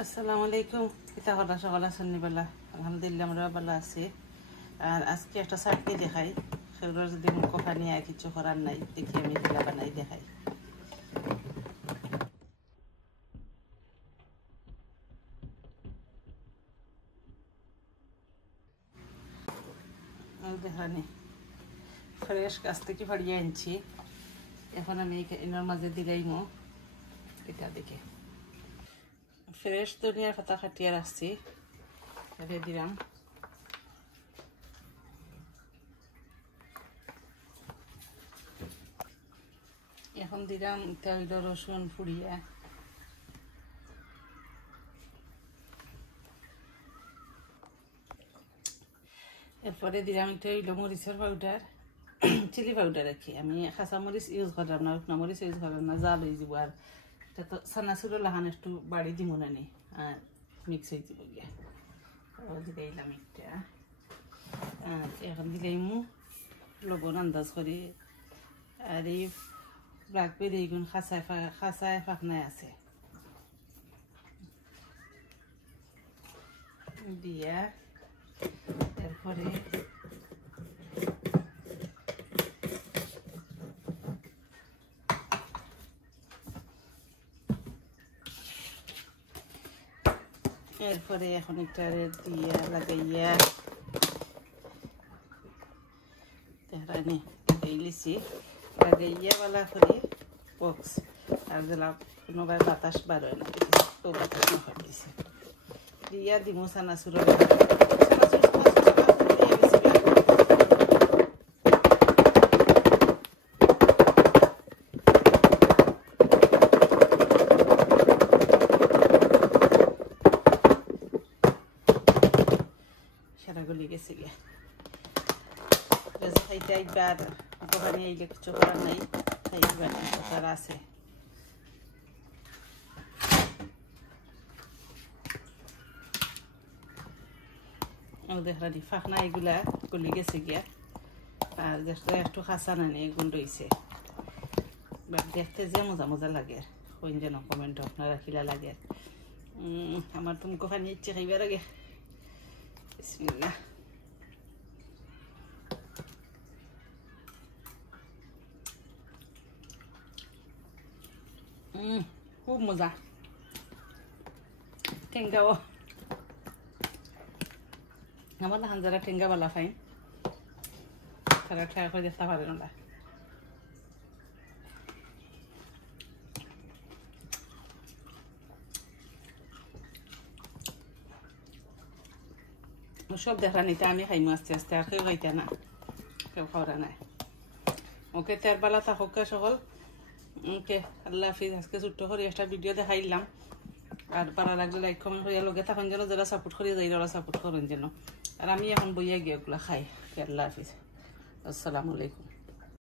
আসসালামু আলাইকুম। কিতা কথা সকালে সন্নিবেলা আলহামদুলিল্লাহ আমরা ভালো আছি। আর আজকে একটা চাটনি দেখাই, সেগুলোর যদি মুখ খানি আর কিছু করার নাই দেখি আমি এগুলা বানাই দেখাই। দেখানি ফ্রেশ গাছ থেকে ফাড়িয়ে আনছি, এখন আমি এনার মাঝে দিলাইমো। এটা দেখে ফ্রেশ ধনিয়ার পাতা কাটিয়ে রাখছি, এতে দিলাম। এখন দিলাম তেল রসুন পুড়িয়ে, এরপরে দিলাম একটা হইল মরিচের পাউডার, চিলি পাউডার রাখি। আমি কাঁচা মরিচ ইউজ করলাম না, শুকনা মরিচ ইউজ করলাম না, জাল হয়ে যাব। আর এটা তো সানাসুরের লাহান একটু বাড়ি দিব না নি, আর মিক্স হয়ে যাব গিয়া। দিলাম একটা, আর এখন দিলাইমু লবণ আন্দাজ করি। আর এই ব্ল্যাকবেরি এগুন খাঁচায় ফাঁকনায় আছে দিয়া, এরপরে এখন একটা দিয়া লাগাইয়া তেহরানি লিছি লাগাইয়া বালা করে বক্স। আর যেলা কোনোবাই বাতাস বার হয় না, তো বাতাস না দিছে দিয়া দিমু চানাচুরের সারাগুলি গেছে গিয়া। খাইতে একবার ওখানে এইলে কিছু করার নাই, খাইবার তার আছে। দেখানি ফাঁকনা এগুলা গলি গেছে গিয়া। আর একটু খাঁচা নানি গুন্ড হয়েছে, দেখতে যে মজা মজা লাগে। কইন যেন কমেন্ট আপনারা কিলা লাগে। আমার তো মুখ খানি ইচ্ছে খাইবার আগে। বিসমিল্লাহ। খুব মজা। টেঙ্গাও আমার না যারা টেঙ্গা বালা খাই তারা ট্রাই করে দেখতে পারে না। সব দেখা নিতে আমি খাইমু আস্তে আস্তে, আর কেউ খাইতে না, কেউ খাওয়া নাই। ওকে তের বেলা থাকুক সকল। ওকে আল্লাহ হাফিজ। আজকে ছোট্ট করে একটা ভিডিও দেখাইলাম। আর ভালো লাগলে লাইক কমেন্ট করিয়া লগে থাকুন যেন, যারা সাপোর্ট করিয়া যাই ওরা সাপোর্ট করেন যেন। আর আমি এখন বইয়া গিয়ে ওগুলা খাই। আল্লাহ হাফিজ, আসসালামু আলাইকুম।